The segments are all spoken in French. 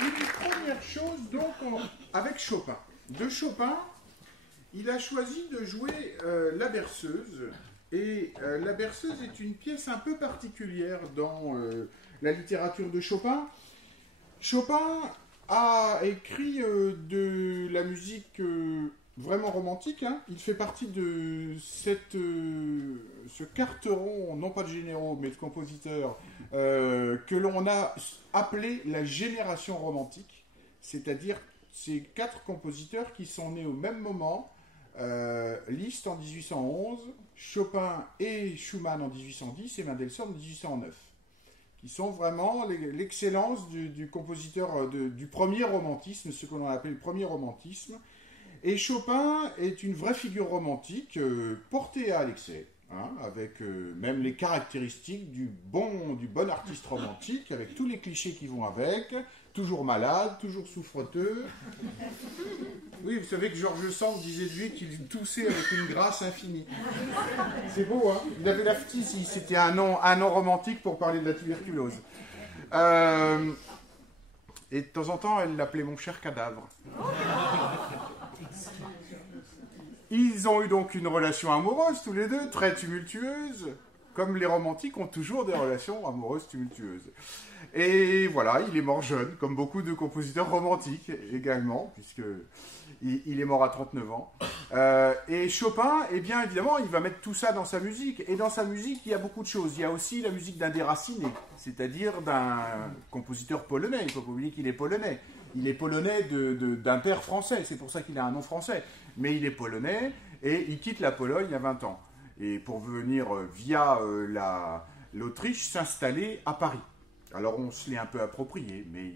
une première chose, donc, avec Chopin. De Chopin, il a choisi de jouer la berceuse. Et la berceuse est une pièce un peu particulière dans la littérature de Chopin. Chopin a écrit de la musique vraiment romantique. Hein. Il fait partie de ce carteron, non pas de généraux, mais de compositeurs, que l'on a appelé la génération romantique. C'est-à-dire ces 4 compositeurs qui sont nés au même moment. Liszt en 1811, Chopin et Schumann en 1810 et Mendelssohn en 1809, qui sont vraiment l'excellence du compositeur du premier romantisme, ce que l'on appelle le premier romantisme. Et Chopin est une vraie figure romantique, portée à l'excès, hein, avec même les caractéristiques du bon artiste romantique, avec tous les clichés qui vont avec, toujours malade, toujours souffreteux. Oui, vous savez que George Sand disait de lui qu'il toussait avec une grâce infinie. C'est beau, hein? Il avait la phtisie, c'était un nom romantique pour parler de la tuberculose. Et de temps en temps, elle l'appelait mon cher cadavre. Ils ont eu donc une relation amoureuse, tous les deux, très tumultueuse, comme les romantiques ont toujours des relations amoureuses tumultueuses. Et voilà, il est mort jeune, comme beaucoup de compositeurs romantiques également, puisqu'il est mort à 39 ans. Et Chopin, eh bien évidemment, il va mettre tout ça dans sa musique. Et dans sa musique, il y a beaucoup de choses. Il y a aussi la musique d'un déraciné, c'est-à-dire d'un compositeur polonais. Il ne faut pas oublier qu'il est polonais. Il est polonais d'un père français, c'est pour ça qu'il a un nom français. Mais il est polonais et il quitte la Pologne il y a 20 ans. Et pour venir via l'Autriche s'installer à Paris. Alors on se l'est un peu approprié, mais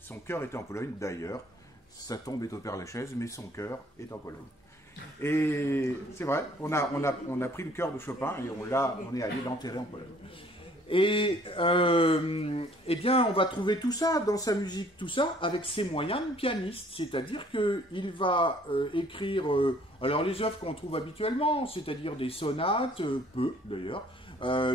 son cœur était en Pologne d'ailleurs. Sa tombe est au Père-Lachaise, mais son cœur est en Pologne. Et c'est vrai, on a pris le cœur de Chopin et on est allé l'enterrer en Pologne. Et eh bien, on va trouver tout ça dans sa musique, tout ça avec ses moyens de pianiste, c'est-à-dire qu'il va écrire alors les œuvres qu'on trouve habituellement, c'est-à-dire des sonates, peu d'ailleurs,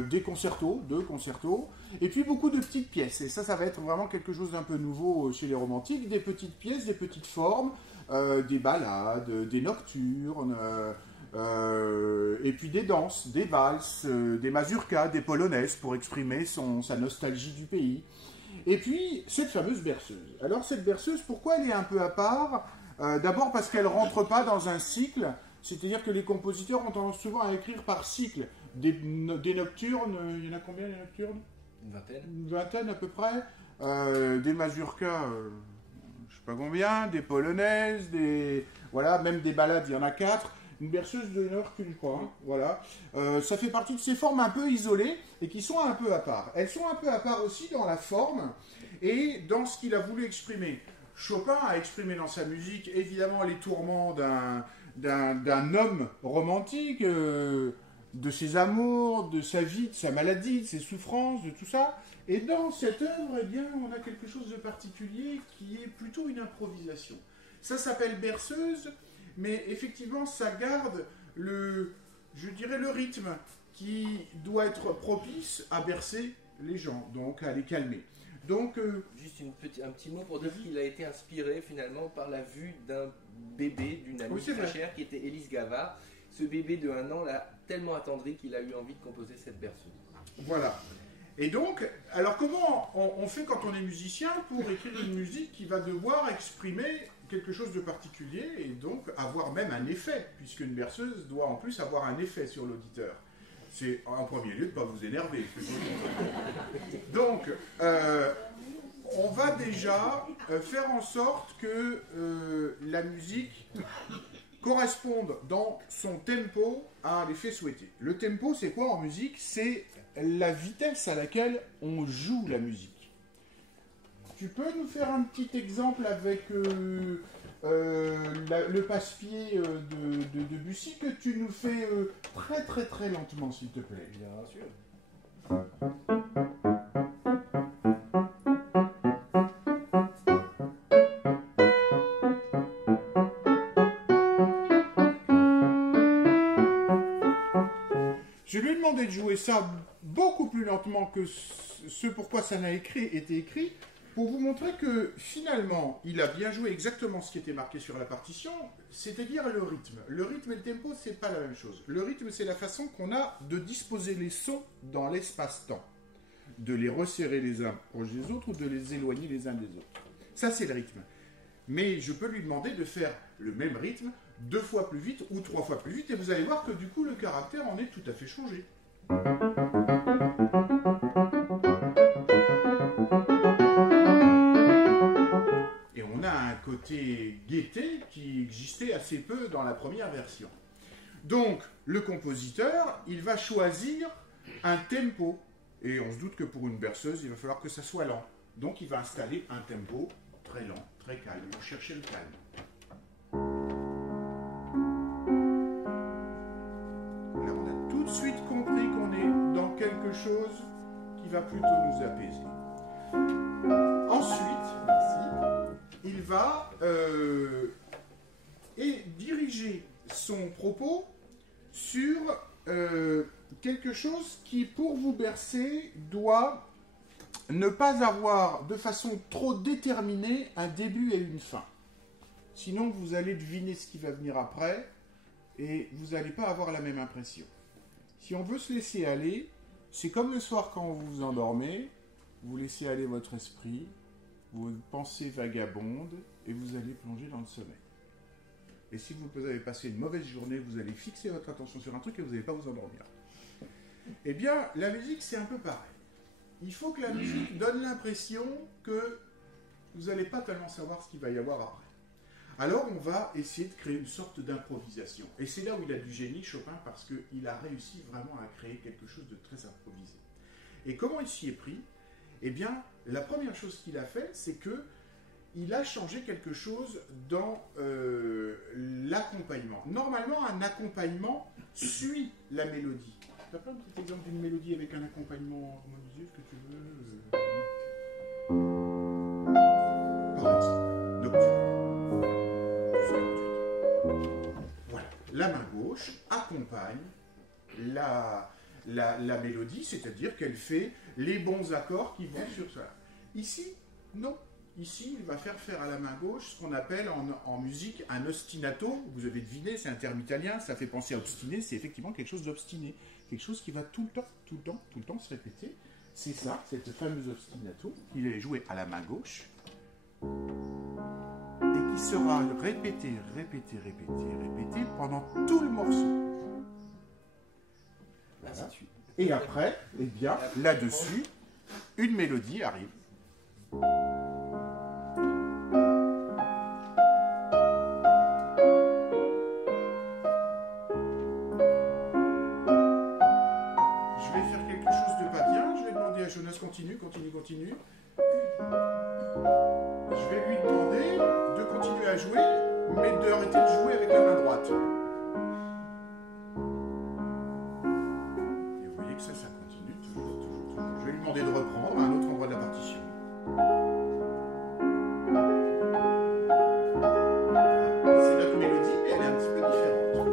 des concertos, 2 concertos, et puis beaucoup de petites pièces. Et ça va être vraiment quelque chose d'un peu nouveau chez les romantiques, des petites pièces, des petites formes, des ballades, des nocturnes. Et puis des danses, des valses, des mazurkas, des polonaises pour exprimer sa nostalgie du pays. Et puis cette fameuse berceuse. Alors cette berceuse, pourquoi elle est un peu à part? D'abord parce qu'elle ne rentre pas dans un cycle, c'est-à-dire que les compositeurs ont tendance souvent à écrire par cycle. Des nocturnes, il y en a combien les nocturnes? Une vingtaine. Une vingtaine à peu près. Des mazurkas, je ne sais pas combien, des polonaises, voilà, même des ballades, il y en a 4. Une berceuse de 1 heure qu'une, crois. Hein, voilà. Ça fait partie de ces formes un peu isolées et qui sont un peu à part. Elles sont un peu à part aussi dans la forme et dans ce qu'il a voulu exprimer. Chopin a exprimé dans sa musique évidemment les tourments d'un homme romantique, de ses amours, de sa vie, de sa maladie, de ses souffrances, de tout ça. Et dans cette œuvre, eh bien, on a quelque chose de particulier qui est plutôt une improvisation. Ça s'appelle berceuse. Mais effectivement, ça garde je dirais le rythme qui doit être propice à bercer les gens, donc à les calmer. Donc, juste un petit mot pour dire qu'il a été inspiré finalement par la vue d'un bébé d'une amie très chère qui était Élise Gavard. Ce bébé de 1 an l'a tellement attendri qu'il a eu envie de composer cette berceuse. Voilà. Et donc, alors comment on fait quand on est musicien pour écrire une musique qui va devoir exprimer quelque chose de particulier et donc avoir même un effet, puisqu'une berceuse doit en plus avoir un effet sur l'auditeur. C'est en premier lieu de ne pas vous énerver. Donc, on va déjà faire en sorte que la musique corresponde dans son tempo à l'effet souhaité. Le tempo, c'est quoi en musique? C'est la vitesse à laquelle on joue la musique. Tu peux nous faire un petit exemple avec le passe-pied de Debussy que tu nous fais très très très lentement, s'il te plaît. Bien sûr. Je lui ai demandé de jouer ça beaucoup plus lentement que ce pourquoi ça n'a été écrit, pour vous montrer que finalement, il a bien joué exactement ce qui était marqué sur la partition, c'est-à-dire le rythme. Le rythme et le tempo, c'est pas la même chose. Le rythme, c'est la façon qu'on a de disposer les sons dans l'espace-temps, de les resserrer les uns proches des autres ou de les éloigner les uns des autres. Ça, c'est le rythme. Mais je peux lui demander de faire le même rythme 2 fois plus vite ou 3 fois plus vite, et vous allez voir que du coup, le caractère en est tout à fait changé. Et on a un côté gaieté qui existait assez peu dans la première version. Donc, le compositeur, il va choisir un tempo. Et on se doute que pour une berceuse, il va falloir que ça soit lent. Donc, il va installer un tempo très lent, très calme, pour chercher le calme. Là, on a tout de suite compris qu'on est dans quelque chose qui va plutôt nous apaiser. Ensuite, il va diriger son propos sur quelque chose qui, pour vous bercer, doit ne pas avoir de façon trop déterminée un début et une fin. Sinon, vous allez deviner ce qui va venir après et vous n'allez pas avoir la même impression. Si on veut se laisser aller, c'est comme le soir quand vous vous endormez, vous laissez aller votre esprit, vos pensées vagabondes et vous allez plonger dans le sommeil. Et si vous avez passé une mauvaise journée, vous allez fixer votre attention sur un truc et vous n'allez pas vous endormir. Eh bien, la musique, c'est un peu pareil. Il faut que la musique donne l'impression que vous n'allez pas tellement savoir ce qu'il va y avoir après. Alors, on va essayer de créer une sorte d'improvisation. Et c'est là où il a du génie, Chopin, parce qu'il a réussi vraiment à créer quelque chose de très improvisé. Et comment il s'y est pris? Eh bien, la première chose qu'il a fait, c'est que il a changé quelque chose dans l'accompagnement. Normalement, un accompagnement suit la mélodie. Tu n'as pas un petit exemple d'une mélodie avec un accompagnement harmonisé, ce que tu veux Par exemple, nocturne. Voilà. La main gauche accompagne la mélodie, c'est-à-dire qu'elle fait les bons accords qui vont sur ça. Ici, non. Ici, il va faire à la main gauche ce qu'on appelle en musique un ostinato. Vous avez deviné, c'est un terme italien, ça fait penser à obstiné, c'est effectivement quelque chose d'obstiné. Quelque chose qui va tout le temps se répéter. C'est ça, cette fameuse ostinato, qu'il est joué à la main gauche, et qui sera répété pendant tout le morceau. Voilà. Et après, eh bien, là-dessus, une mélodie arrive. Continue. Je vais lui demander de continuer à jouer, mais d'arrêter de jouer avec la main droite. Et vous voyez que ça continue, toujours. Je vais lui demander de reprendre à un autre endroit de la partition. C'est notre mélodie, mais elle est un petit peu différente.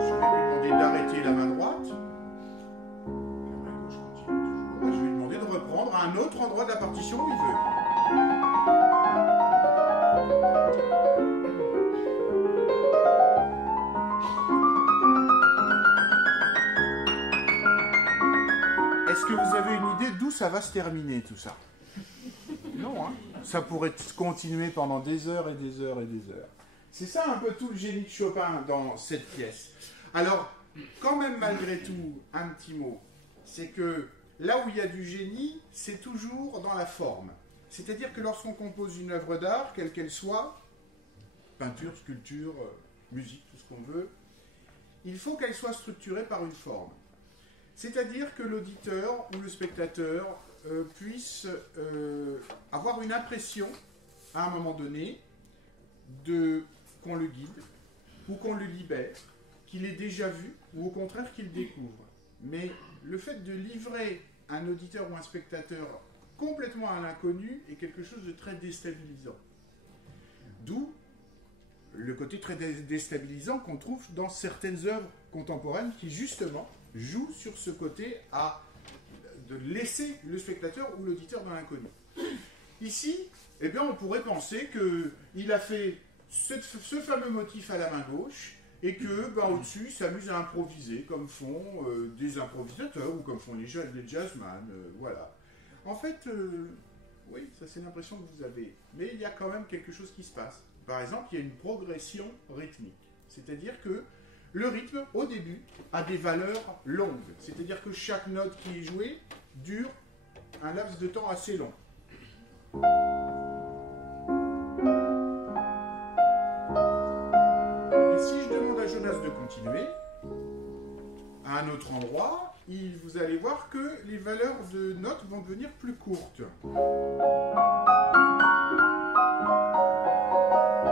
Je vais lui demander d'arrêter la main droite. À un autre endroit de la partition où il veut. Est-ce que vous avez une idée d'où ça va se terminer tout ça? Non, hein? Ça pourrait continuer pendant des heures et des heures et des heures. C'est ça un peu tout le génie de Chopin dans cette pièce. Alors, quand même malgré tout, un petit mot, c'est que là où il y a du génie, c'est toujours dans la forme. C'est-à-dire que lorsqu'on compose une œuvre d'art, quelle qu'elle soit, peinture, sculpture, musique, tout ce qu'on veut, il faut qu'elle soit structurée par une forme. C'est-à-dire que l'auditeur ou le spectateur puisse avoir une impression, à un moment donné, qu'on le guide, ou qu'on le libère, qu'il ait déjà vu, ou au contraire qu'il découvre. Mais le fait de livrer un auditeur ou un spectateur complètement à l'inconnu est quelque chose de très déstabilisant. D'où le côté très déstabilisant qu'on trouve dans certaines œuvres contemporaines qui, justement, jouent sur ce côté de laisser le spectateur ou l'auditeur dans l'inconnu. Ici, eh bien, on pourrait penser qu'il a fait ce fameux motif à la main gauche et que au-dessus, il s'amuse à improviser comme font des improvisateurs ou comme font les jazzman. Voilà. En fait, oui, ça c'est l'impression que vous avez. Mais il y a quand même quelque chose qui se passe. Par exemple, il y a une progression rythmique. C'est-à-dire que le rythme, au début, a des valeurs longues. C'est-à-dire que chaque note qui est jouée dure un laps de temps assez long. Et si je demande à Jonas de continuer, à un autre endroit, vous allez voir que les valeurs de notes vont devenir plus courtes.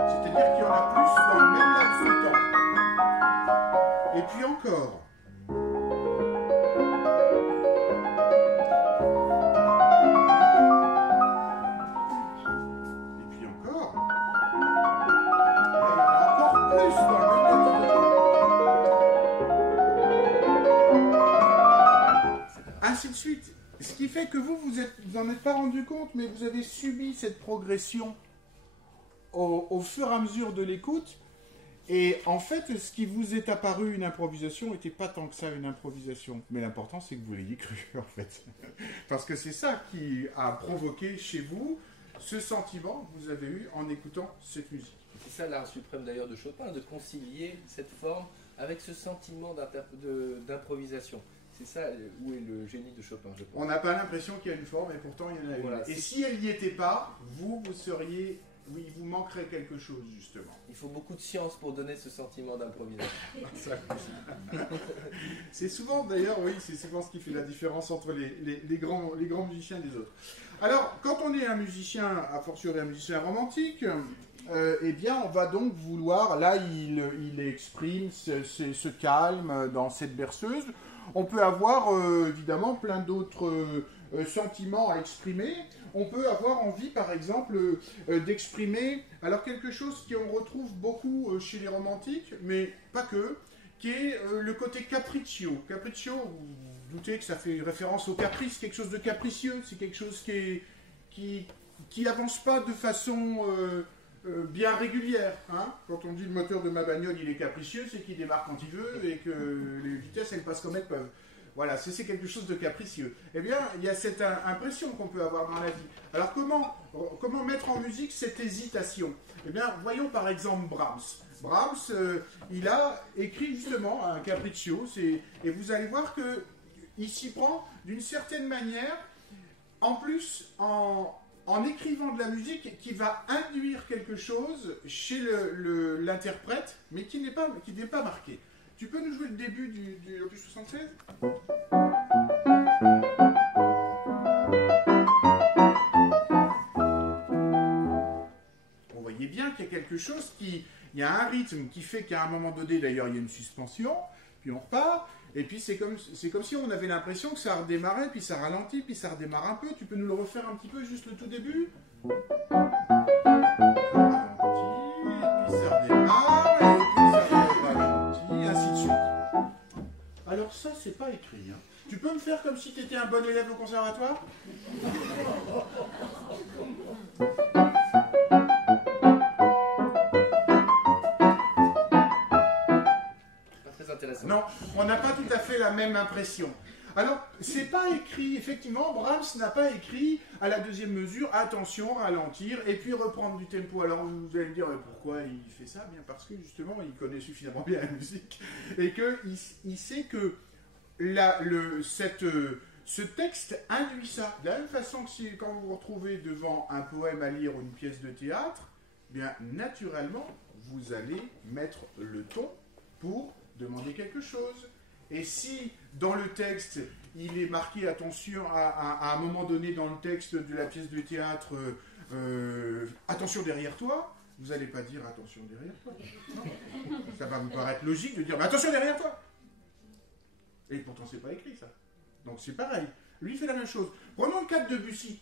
C'est-à-dire qu'il y en a plus dans le même laps de temps. Et puis encore. Et puis encore. Et il y en a encore plus dans le même laps de temps. Ainsi de suite. Ce qui fait que vous en êtes pas rendu compte, mais vous avez subi cette progression au fur et à mesure de l'écoute. Et en fait, ce qui vous est apparu une improvisation n'était pas tant que ça une improvisation. Mais l'important, c'est que vous l'ayez cru, en fait. Parce que c'est ça qui a provoqué chez vous ce sentiment que vous avez eu en écoutant cette musique. C'est ça l'art suprême d'ailleurs de Chopin, de concilier cette forme avec ce sentiment d'improvisation. C'est ça où est le génie de Chopin, je pense. On n'a pas l'impression qu'il y a une forme, et pourtant il y en a une. Voilà, et si elle n'y était pas, vous seriez... Oui, il vous manquerait quelque chose, justement. Il faut beaucoup de science pour donner ce sentiment d'improvisation. C'est souvent, d'ailleurs, oui, c'est souvent ce qui fait la différence entre les grands musiciens des autres. Alors, quand on est un musicien, a fortiori un musicien romantique, eh bien, on va donc vouloir... Là, il exprime ce calme dans cette berceuse. On peut avoir, évidemment, plein d'autres sentiments à exprimer. On peut avoir envie, par exemple, d'exprimer alors quelque chose qu'on retrouve beaucoup chez les romantiques, mais pas que, qui est le côté capriccio. Capriccio, vous doutez que ça fait référence au caprice, quelque chose de capricieux, c'est quelque chose qui avance pas de façon bien régulière. Hein. Quand on dit le moteur de ma bagnole il est capricieux, c'est qu'il démarre quand il veut et que les vitesses elles passent comme elles peuvent. Voilà, c'est quelque chose de capricieux. Eh bien, il y a cette impression qu'on peut avoir dans la vie. Alors, comment mettre en musique cette hésitation? Eh bien, voyons par exemple Brahms. Brahms, il a écrit justement un capriccio, et vous allez voir qu'il s'y prend d'une certaine manière, en plus, en écrivant de la musique qui va induire quelque chose chez l'interprète, mais qui n'est pas marqué. Tu peux nous jouer le début du opus 76 ? On voyait bien qu'il y a quelque chose il y a un rythme qui fait qu'à un moment donné, d'ailleurs, il y a une suspension, puis on repart, et puis c'est comme si on avait l'impression que ça redémarrait, puis ça ralentit, puis ça redémarre un peu. Tu peux nous le refaire un petit peu, juste le tout début ? Ça ralentit, et puis ça redémarre, et puis ça ralentit, et ainsi de suite. Alors ça, c'est pas écrit. Hein. Tu peux me faire comme si tu étais un bon élève au conservatoire ? Non, on n'a pas tout à fait la même impression. Alors, c'est pas écrit, effectivement, Brahms n'a pas écrit à la deuxième mesure, attention, ralentir, et puis reprendre du tempo. Alors, vous allez me dire, pourquoi il fait ça ? Bien parce que, justement, il connaît suffisamment bien la musique, et qu'il sait que ce texte induit ça. De la même façon que quand vous vous retrouvez devant un poème à lire ou une pièce de théâtre, bien, naturellement, vous allez mettre le ton pour demander quelque chose. Et si, dans le texte, il est marqué, attention, à un moment donné dans le texte de la pièce de théâtre, attention derrière toi, vous n'allez pas dire attention derrière toi. Non. Ça va vous paraître logique de dire attention derrière toi. Et pourtant, c'est pas écrit, ça. Donc, c'est pareil. Lui, il fait la même chose. Prenons le cas de Debussy.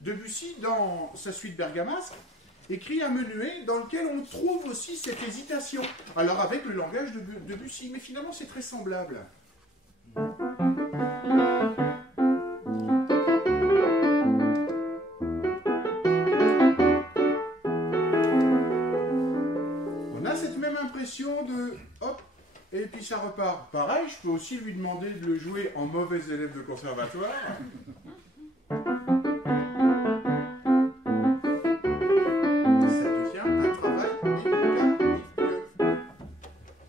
Debussy, dans sa suite bergamasque, écrit un menuet dans lequel on trouve aussi cette hésitation. Alors avec le langage de Debussy, mais finalement c'est très semblable. ça repart. Pareil, je peux aussi lui demander de le jouer en mauvais élève de conservatoire. Ça devient un travail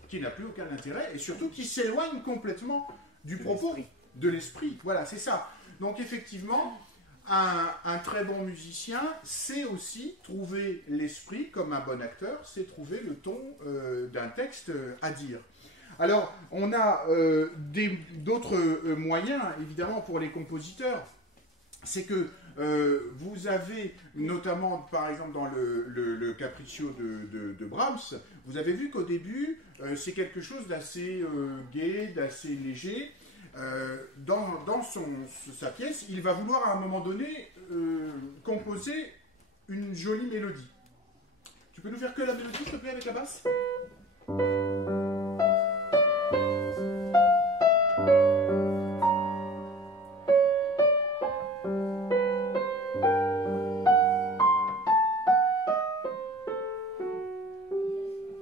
qui n'a plus aucun intérêt et surtout qui s'éloigne complètement du propos, de l'esprit. Voilà, c'est ça. Donc effectivement, un très bon musicien sait aussi trouver l'esprit, comme un bon acteur, sait trouver le ton d'un texte à dire. Alors, on a d'autres moyens, évidemment, pour les compositeurs. C'est que vous avez, notamment, par exemple, dans le Capriccio de Brahms, vous avez vu qu'au début, c'est quelque chose d'assez gai, d'assez léger. Dans sa pièce, il va vouloir à un moment donné composer une jolie mélodie. Tu peux nous faire que la mélodie, s'il te plaît, avec la basse ?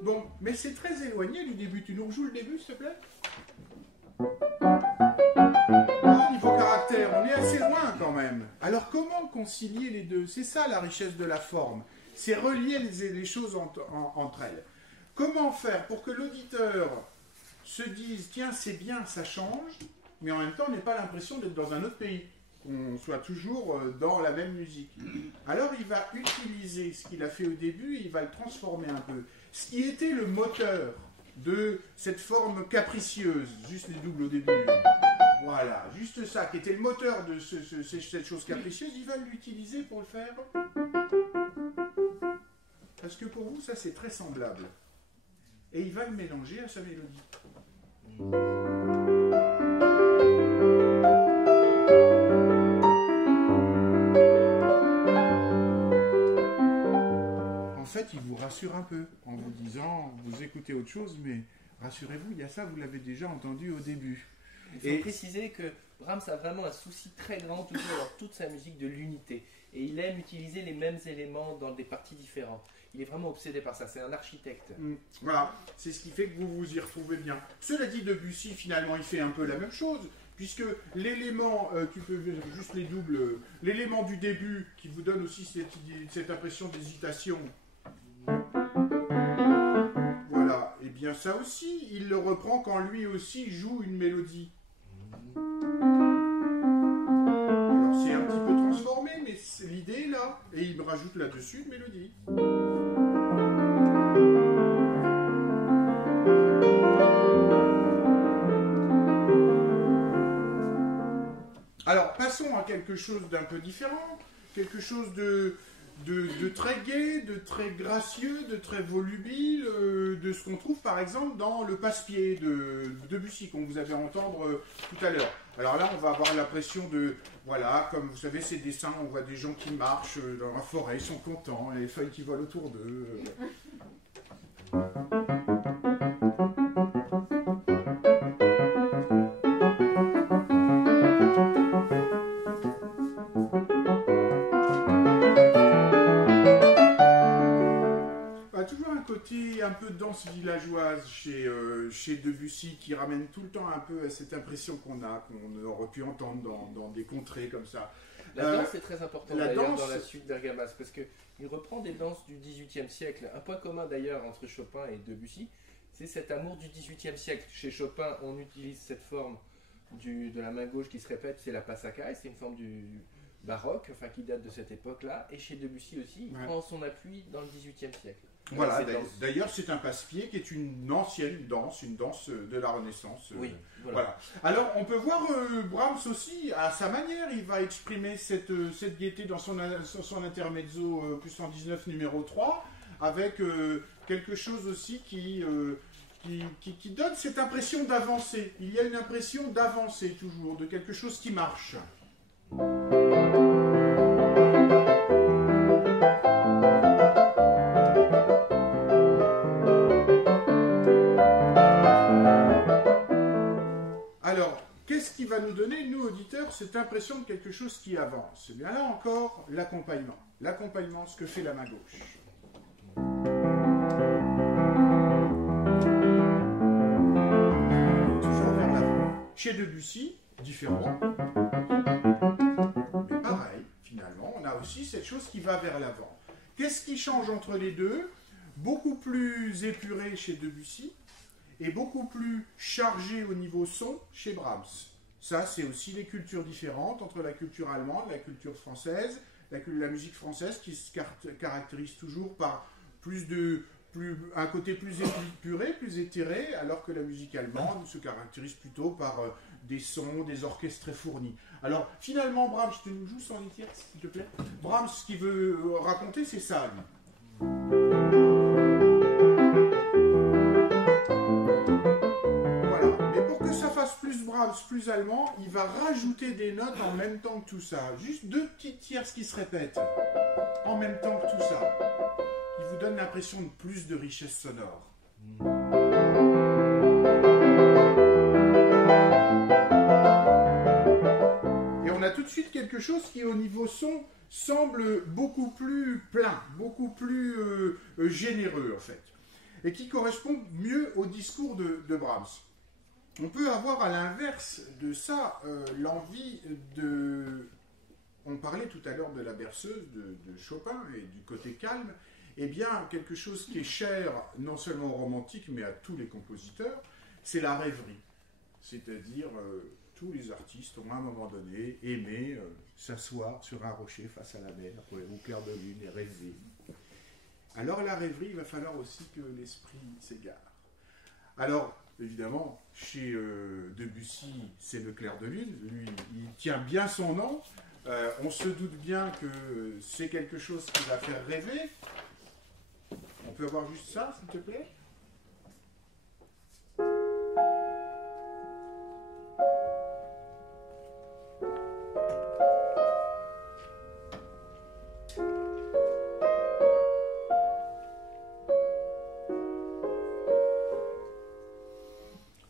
Bon, mais c'est très éloigné du début. Tu nous rejoues le début, s'il te plaît ? Niveau caractère, on est assez loin quand même. Alors comment concilier les deux? C'est ça la richesse de la forme. C'est relier les choses entre elles. Comment faire pour que l'auditeur se dise, tiens, c'est bien, ça change, mais en même temps, on n'ait pas l'impression d'être dans un autre pays, qu'on soit toujours dans la même musique. Alors il va utiliser ce qu'il a fait au début, et il va le transformer un peu. Ce qui était le moteur de cette forme capricieuse, juste les doubles au début. Voilà, juste ça, qui était le moteur de cette chose capricieuse, il va l'utiliser pour le faire. Parce que pour vous, ça c'est très semblable. Et il va le mélanger à sa mélodie. En fait, il vous rassure un peu en vous disant, vous écoutez autre chose, mais rassurez-vous, il y a ça, vous l'avez déjà entendu au début. Il faut préciser que Brahms a vraiment un souci très grand, toujours dans toute sa musique, de l'unité. Et il aime utiliser les mêmes éléments dans des parties différentes. Il est vraiment obsédé par ça, c'est un architecte. Voilà, c'est ce qui fait que vous vous y retrouvez bien. Cela dit, Debussy, finalement, il fait un peu la même chose, puisque l'élément, tu peux juste les doubles, l'élément du début qui vous donne aussi cette impression d'hésitation. Voilà, et bien ça aussi, il le reprend quand lui aussi joue une mélodie. Alors c'est un petit peu transformé, mais l'idée est là. Et il me rajoute là-dessus une mélodie. Alors passons à quelque chose d'un peu différent, quelque chose de très gai, de très gracieux, de très volubile, de ce qu'on trouve par exemple dans le passe-pied de Debussy, qu'on vous avait entendre tout à l'heure. Alors là, on va avoir l'impression de, voilà, comme vous savez, ces dessins, on voit des gens qui marchent dans la forêt, ils sont contents, et les feuilles qui volent autour d'eux. Un peu de danse villageoise chez Debussy qui ramène tout le temps un peu à cette impression qu'on aurait pu entendre dans des contrées comme ça. La danse est très importante d'ailleurs dans la suite d'Argamas parce qu'il reprend des danses du XVIIIe siècle. Un point commun d'ailleurs entre Chopin et Debussy, c'est cet amour du XVIIIe siècle. Chez Chopin, on utilise cette forme de la main gauche qui se répète, c'est la passaccae, c'est une forme du baroque, enfin qui date de cette époque-là. Et chez Debussy aussi, il prend son appui dans le XVIIIe siècle. Voilà, d'ailleurs c'est un passe-pied qui est une ancienne danse, une danse de la Renaissance. Oui, voilà. Alors on peut voir Brahms aussi, à sa manière, il va exprimer cette gaieté dans son intermezzo plus 119 numéro 3, avec quelque chose aussi qui donne cette impression d'avancer. Il y a une impression d'avancer toujours, de quelque chose qui marche. Qu'est-ce qui va nous donner, nous auditeurs, cette impression de quelque chose qui avance? Et bien là encore, l'accompagnement. L'accompagnement, ce que fait la main gauche. Chez Debussy, différent. Mais pareil, finalement, on a aussi cette chose qui va vers l'avant. Qu'est-ce qui change entre les deux? Beaucoup plus épuré chez Debussy et beaucoup plus chargé au niveau son chez Brahms. Ça, c'est aussi les cultures différentes entre la culture allemande, la culture française, la musique française qui se caractérise toujours par un côté plus épuré, plus éthéré, alors que la musique allemande se caractérise plutôt par des sons, des orchestres très fournis. Alors, finalement, Brahms, tu nous joues sans les tirs, s'il te plaît. Brahms, ce qu'il veut raconter, c'est ça, lui. Voilà. Mais pour que ça fasse plus Brahms, plus allemand, il va rajouter des notes en même temps que tout ça. Juste 2 petites tierces qui se répètent en même temps que tout ça. Qui vous donne l'impression de plus de richesse sonore. Et on a tout de suite quelque chose qui, au niveau son, semble beaucoup plus plein, beaucoup plus généreux, en fait. Et qui correspond mieux au discours de Brahms. On peut avoir à l'inverse de ça l'envie de... On parlait tout à l'heure de la berceuse de Chopin et du côté calme. Eh bien, quelque chose qui est cher non seulement aux romantiques, mais à tous les compositeurs, c'est la rêverie. C'est-à-dire, tous les artistes ont à un moment donné aimé s'asseoir sur un rocher face à la mer, au clair de lune, et rêver. Alors la rêverie, il va falloir aussi que l'esprit s'égare. Alors, évidemment, chez Debussy, c'est le clair de lune. Lui, il tient bien son nom. On se doute bien que c'est quelque chose qui va faire rêver. On peut avoir juste ça, s'il te plaît?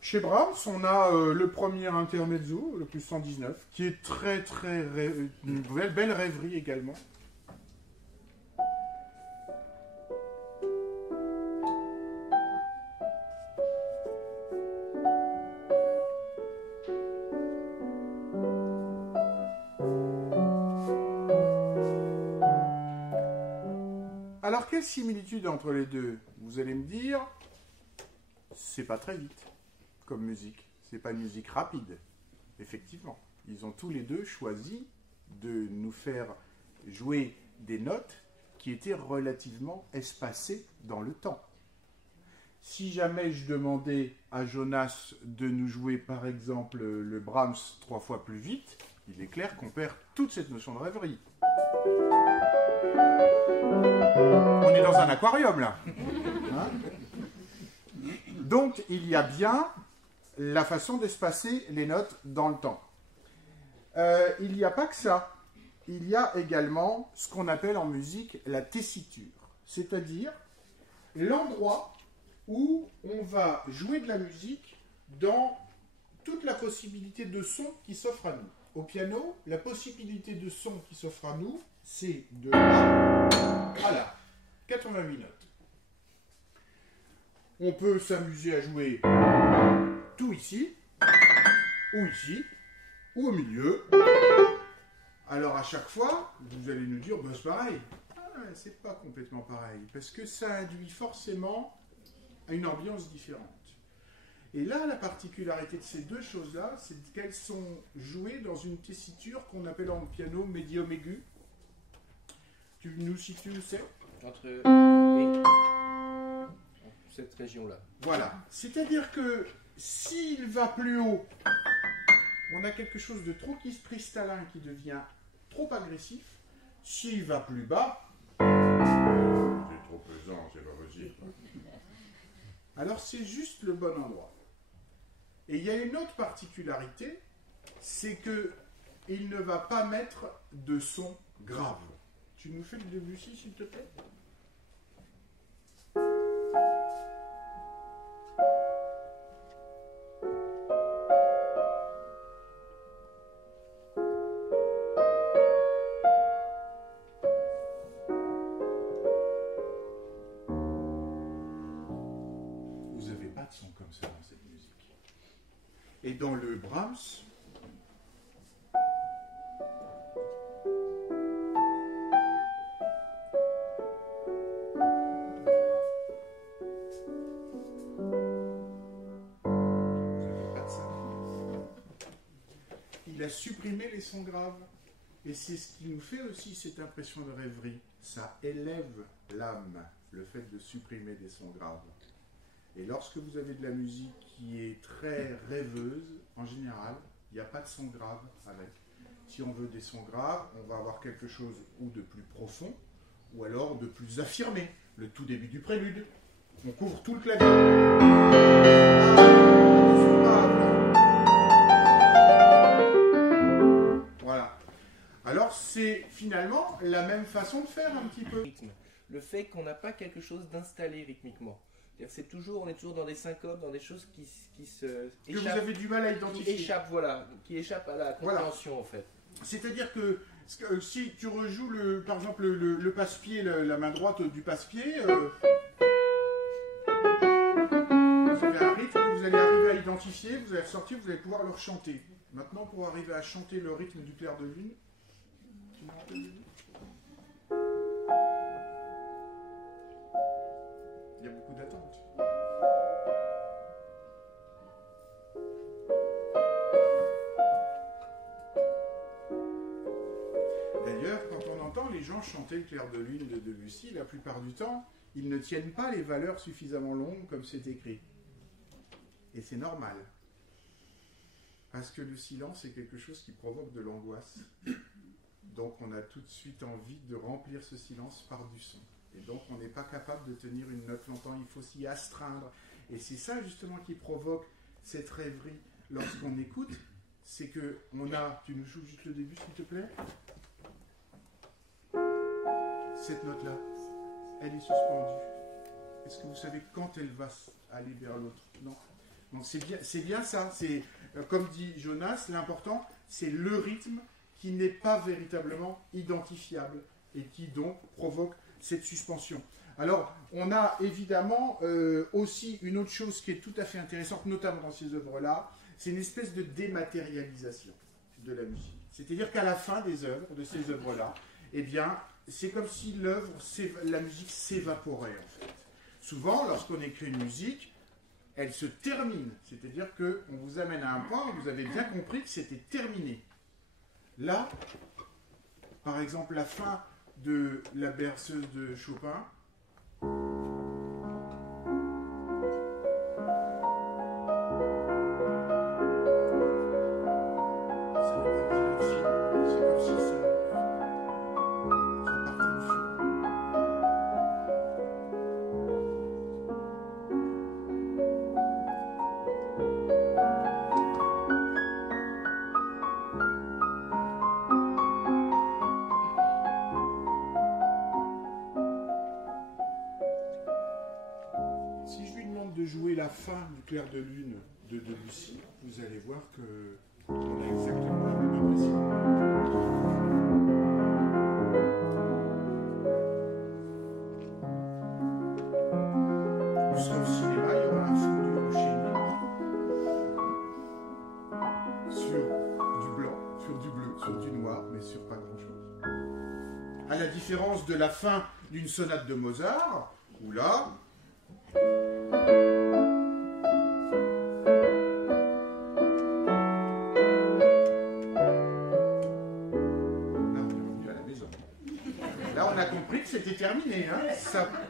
Chez Brahms, on a le premier intermezzo, le plus 119, qui est très très une belle rêverie également. Alors, quelle similitude entre les deux? Vous allez me dire, c'est pas très vite comme musique. C'est pas une musique rapide. Effectivement, ils ont tous les deux choisi de nous faire jouer des notes qui étaient relativement espacées dans le temps. Si jamais je demandais à Jonas de nous jouer par exemple le Brahms 3 fois plus vite, il est clair qu'on perd toute cette notion de rêverie. On est dans un aquarium là. Hein? Donc il y a bien la façon d'espacer les notes dans le temps. Il n'y a pas que ça. Il y a également ce qu'on appelle en musique la tessiture, c'est-à-dire l'endroit où on va jouer de la musique dans toute la possibilité de son qui s'offre à nous. Au piano, la possibilité de son qui s'offre à nous, c'est de là à là, 88 notes. On peut s'amuser à jouer tout ici, ou au milieu. Alors à chaque fois, vous allez nous dire, ben, c'est pareil. Ah, c'est pas complètement pareil, parce que ça induit forcément à une ambiance différente. Et là, la particularité de ces deux choses-là, c'est qu'elles sont jouées dans une tessiture qu'on appelle en piano médium aigu. Tu nous situes où c'est? Entre cette région-là. Voilà. C'est-à-dire que s'il va plus haut, on a quelque chose de trop cristallin qui devient trop agressif. S'il va plus bas, c'est trop pesant, c'est pas possible. Alors c'est juste le bon endroit. Et il y a une autre particularité, c'est que il ne va pas mettre de son grave. Tu nous fais le Debussy, s'il te plaît? dans le Brahms, il a supprimé les sons graves. Et c'est ce qui nous fait aussi cette impression de rêverie. Ça élève l'âme, le fait de supprimer des sons graves. Et lorsque vous avez de la musique qui est très rêveuse, en général, il n'y a pas de son grave avec. Si on veut des sons graves, on va avoir quelque chose ou de plus profond, ou alors de plus affirmé. Le tout début du prélude. On couvre tout le clavier. Alors c'est finalement la même façon de faire un petit peu. Le fait qu'on n'a pas quelque chose d'installé rythmiquement. C'est toujours, on est toujours dans des syncopes, dans des choses qui se que échappent, vous avez du mal à identifier. Qui échappent à la compréhension en fait. C'est-à-dire que si tu rejoues par exemple le passe-pied, la main droite du passe-pied, vous avez un rythme que vous allez arriver à identifier, vous allez ressortir, vous allez pouvoir le rechanter. Maintenant, pour arriver à chanter le rythme du clair de lune, il y a beaucoup d'attentes. D'ailleurs, quand on entend les gens chanter le clair de lune de Debussy, la plupart du temps, ils ne tiennent pas les valeurs suffisamment longues comme c'est écrit. Et c'est normal. Parce que le silence est quelque chose qui provoque de l'angoisse. Donc on a tout de suite envie de remplir ce silence par du son. Et donc on n'est pas capable de tenir une note longtemps, il faut s'y astreindre. Et c'est ça justement qui provoque cette rêverie lorsqu'on écoute, c'est que on a... Tu nous joues juste le début s'il te plaît? Cette note-là, elle est suspendue. Est-ce que vous savez quand elle va aller vers l'autre? Non. Donc c'est bien ça. C'est, comme dit Jonas, l'important, c'est le rythme qui n'est pas véritablement identifiable et qui donc provoque cette suspension. Alors, on a évidemment aussi une autre chose qui est tout à fait intéressante, notamment dans ces œuvres-là, c'est une espèce de dématérialisation de la musique. C'est-à-dire qu'à la fin des œuvres, de ces œuvres-là, eh bien, c'est comme si la musique s'évaporait, en fait. Souvent, lorsqu'on écrit une musique, elle se termine. C'est-à-dire qu'on vous amène à un point où vous avez bien compris que c'était terminé. Là, par exemple, la fin de la berceuse de Chopin, Clair de lune de Debussy, vous allez voir que on a exactement la même impression. Vous serez au cinéma, il y aura un fondu enchaîné sur du blanc, sur du bleu, sur du noir, mais sur pas grand-chose. À la différence de la fin d'une sonate de Mozart, où là... C'était terminé, hein.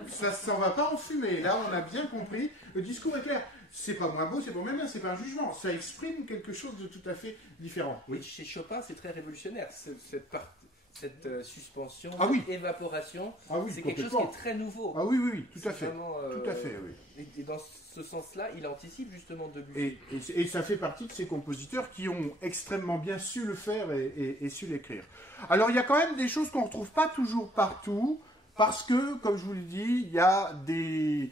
Ça s'en va pas en fumée. Là, on a bien compris. Le discours est clair. C'est pas moins beau, c'est pas moins bien, c'est pas un jugement. Ça exprime quelque chose de tout à fait différent. Oui, chez Chopin, c'est très révolutionnaire. Cette suspension, cette évaporation, c'est quelque chose qui est très nouveau. Ah oui, tout à fait. Vraiment, tout à fait, oui. Et dans ce sens-là, il anticipe justement Debussy. Et ça fait partie de ces compositeurs qui ont extrêmement bien su le faire et su l'écrire. Alors, il y a quand même des choses qu'on ne retrouve pas toujours partout, parce que, comme je vous l'ai dit, il y a des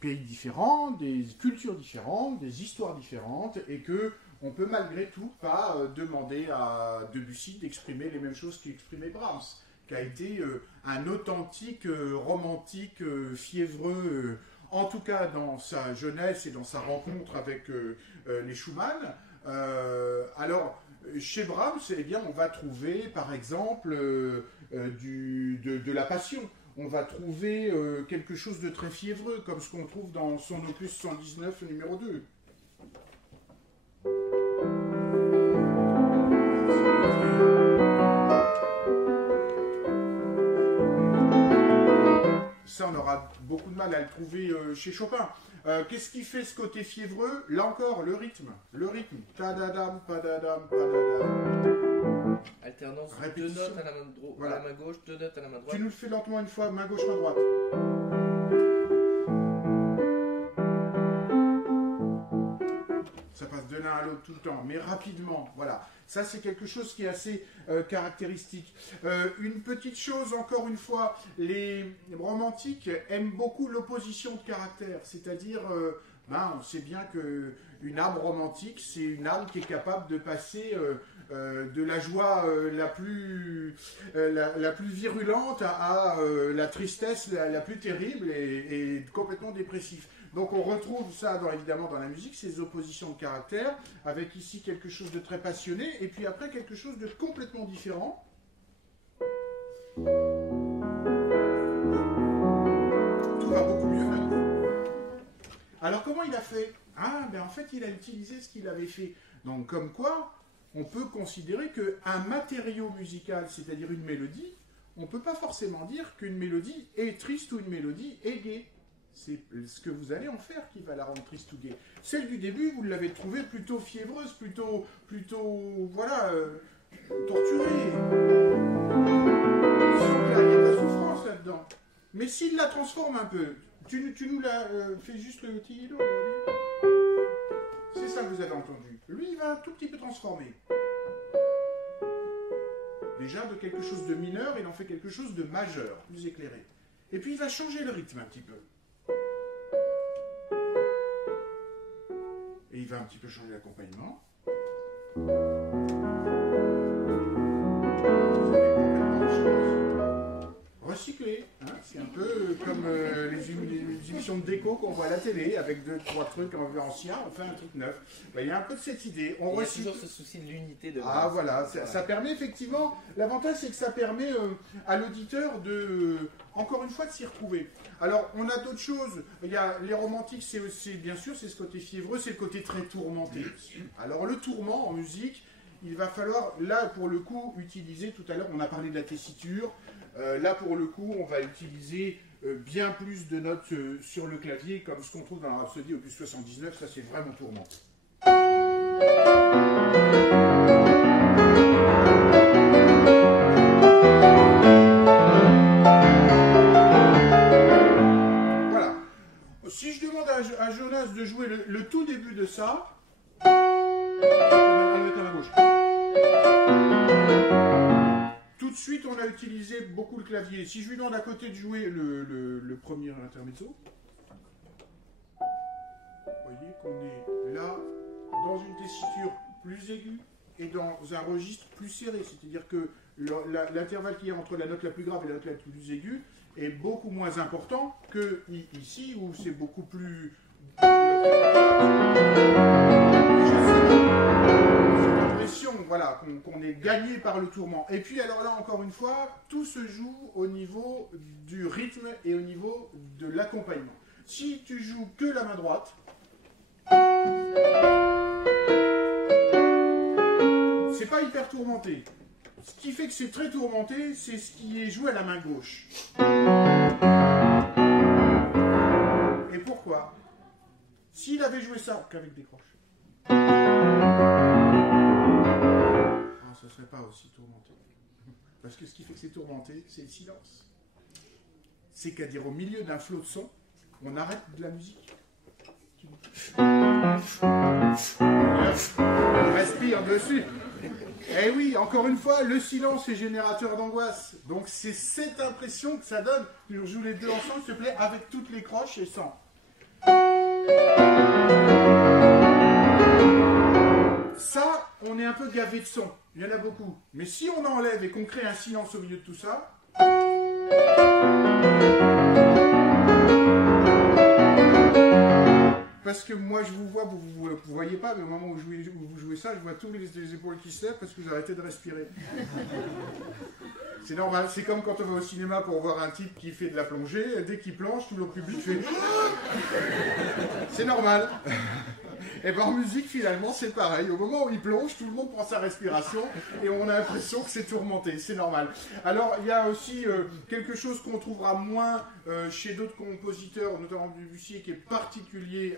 pays différents, des cultures différentes, des histoires différentes, et que on peut malgré tout pas demander à Debussy d'exprimer les mêmes choses qu'exprimait Brahms, qui a été un authentique romantique fiévreux en tout cas dans sa jeunesse et dans sa rencontre avec les Schumann. Alors, chez Brahms, eh bien, on va trouver, par exemple, de la passion. On va trouver quelque chose de très fiévreux, comme ce qu'on trouve dans son opus 119, numéro 2. Ça, on aura beaucoup de mal à le trouver chez Chopin. Qu'est-ce qui fait ce côté fiévreux? Là encore, le rythme. Le rythme. Ta-da-dam, pa-da-dam, pa-da-dam. Alternance, répétition. 2 notes à la main, à la main gauche, 2 notes à la main droite. Tu nous le fais lentement une fois, main gauche, main droite. Ça passe de l'un à l'autre tout le temps, mais rapidement, voilà. Ça, c'est quelque chose qui est assez caractéristique. Une petite chose, encore une fois, les romantiques aiment beaucoup l'opposition de caractère, c'est-à-dire, on sait bien qu'une âme romantique, c'est une âme qui est capable de passer de la joie la plus virulente à la tristesse la plus terrible et complètement dépressif. Donc on retrouve ça évidemment dans la musique, ces oppositions de caractère, avec ici quelque chose de très passionné, et puis après quelque chose de complètement différent. Tout va beaucoup mieux maintenant. Alors comment il a fait? En fait il a utilisé ce qu'il avait fait. Donc comme quoi, on peut considérer qu'un matériau musical, c'est-à-dire une mélodie, on ne peut pas forcément dire qu'une mélodie est triste ou une mélodie est gaie. C'est ce que vous allez en faire qui va la rendre triste ou gaie. Celle du début, vous l'avez trouvée plutôt fiévreuse, plutôt torturée. Il y a de la souffrance là-dedans. Mais s'il la transforme un peu, tu nous la fais juste le petit... C'est ça que vous avez entendu. Lui, il va un tout petit peu transformer. Déjà, de quelque chose de mineur, il en fait quelque chose de majeur, plus éclairé. Et puis, il va changer le rythme un petit peu. Et il va un petit peu changer l'accompagnement. Vous avez complètement autre chose. Recycler. C'est un peu comme les émissions de déco qu'on voit à la télé, avec 2-3 trucs anciens, on fait un truc neuf. Il y a un peu de cette idée. On recycle. Il y a toujours ce souci de l'unité de... voilà. Ça permet effectivement... L'avantage, c'est que ça permet à l'auditeur de... Encore une fois, de s'y retrouver. Alors, on a d'autres choses. Il y a les romantiques, c'est aussi, bien sûr, c'est ce côté fiévreux, c'est le côté très tourmenté. Alors, le tourment en musique, il va falloir, là, pour le coup, utiliser, tout à l'heure, on a parlé de la tessiture. Là, pour le coup, on va utiliser bien plus de notes sur le clavier, comme ce qu'on trouve dans la Rhapsodie opus 79. Ça, c'est vraiment tourment. Si je demande à Jonas de jouer le tout début de ça, avec la main gauche. Tout de suite, on a utilisé beaucoup le clavier. Si je lui demande à côté de jouer le premier intermezzo, vous voyez qu'on est là, dans une tessiture plus aiguë et dans un registre plus serré. C'est-à-dire que l'intervalle qu'il y a entre la note la plus grave et la note la plus aiguë est beaucoup moins important que ici, où c'est beaucoup plus... J'ai l'impression, voilà, qu'on est gagné par le tourment. Et puis alors là, encore une fois, tout se joue au niveau du rythme et au niveau de l'accompagnement. Si tu joues que la main droite, c'est pas hyper tourmenté. Ce qui fait que c'est très tourmenté, c'est ce qui est joué à la main gauche. Et pourquoi? S'il avait joué ça qu'avec des croches, ça ne serait pas aussi tourmenté. Parce que ce qui fait que c'est tourmenté, c'est le silence. C'est qu'à dire au milieu d'un flot de son, on arrête de la musique. On respire dessus. Eh oui, encore une fois, le silence est générateur d'angoisse. Donc c'est cette impression que ça donne. Tu joues les deux ensemble, s'il te plaît, avec toutes les croches et sans. Ça, on est un peu gavé de son. Il y en a beaucoup. Mais si on enlève et qu'on crée un silence au milieu de tout ça... parce que moi je vous vois, vous voyez pas, mais au moment où vous jouez ça, je vois tous les épaules qui se lèvent parce que vous arrêtez de respirer. C'est normal, c'est comme quand on va au cinéma pour voir un type qui fait de la plongée, dès qu'il plonge, tout le public fait... C'est normal. Et bien en musique, finalement, c'est pareil. Au moment où il plonge, tout le monde prend sa respiration et on a l'impression que c'est tourmenté. C'est normal. Alors, il y a aussi quelque chose qu'on trouvera moins chez d'autres compositeurs, notamment Debussy, qui est particulier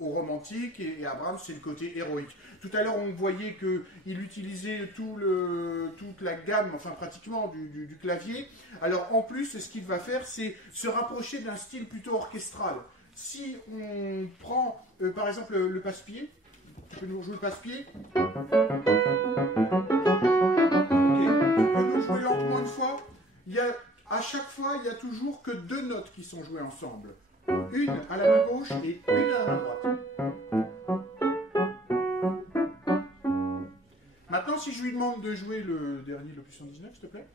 au romantique et à Brahms, c'est le côté héroïque. Tout à l'heure, on voyait qu'il utilisait toute la gamme, enfin pratiquement, du clavier. Alors, en plus, ce qu'il va faire, c'est se rapprocher d'un style plutôt orchestral. Si on prend, par exemple, le passe-pied, tu peux nous jouer le passe-pied. Ok, tu peux nous jouer lentement une fois. À chaque fois, il y a toujours que 2 notes qui sont jouées ensemble. Une à la main gauche et une à la main droite. Maintenant, si je lui demande de jouer le dernier, l'opus 119, s'il te plaît.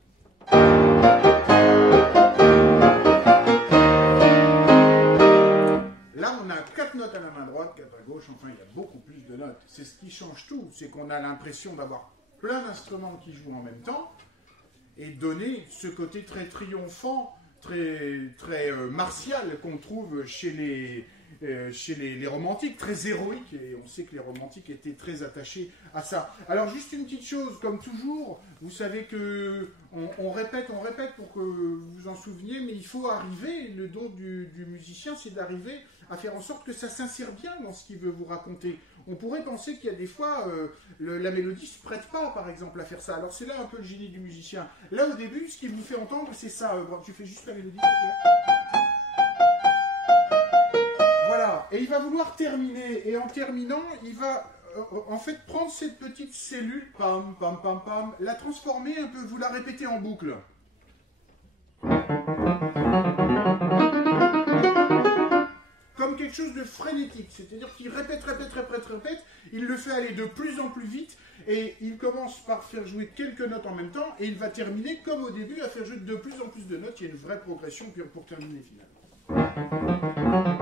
Là, on a 4 notes à la main droite, 4 à gauche, enfin, il y a beaucoup plus de notes. C'est ce qui change tout, c'est qu'on a l'impression d'avoir plein d'instruments qui jouent en même temps et donner ce côté très triomphant, très martial qu'on trouve chez les romantiques, très héroïque, et on sait que les romantiques étaient très attachés à ça. Alors juste une petite chose, comme toujours, vous savez que on répète pour que vous vous en souveniez, mais il faut arriver, le don du musicien, c'est d'arriver à faire en sorte que ça s'insère bien dans ce qu'il veut vous raconter. On pourrait penser qu'il y a des fois, la mélodie ne se prête pas, par exemple, à faire ça. Alors c'est là un peu le génie du musicien. Là, au début, ce qu'il vous fait entendre, c'est ça. Tu fais juste la mélodie. Voilà. Et il va vouloir terminer. Et en terminant, il va en fait prendre cette petite cellule, pam, pam, pam, pam, la transformer un peu, vous la répétez en boucle. Comme quelque chose de frénétique, c'est-à-dire qu'il répète, il le fait aller de plus en plus vite, et il commence par faire jouer quelques notes en même temps, et il va terminer, comme au début, à faire jouer de plus en plus de notes. Il y a une vraie progression pour terminer finalement.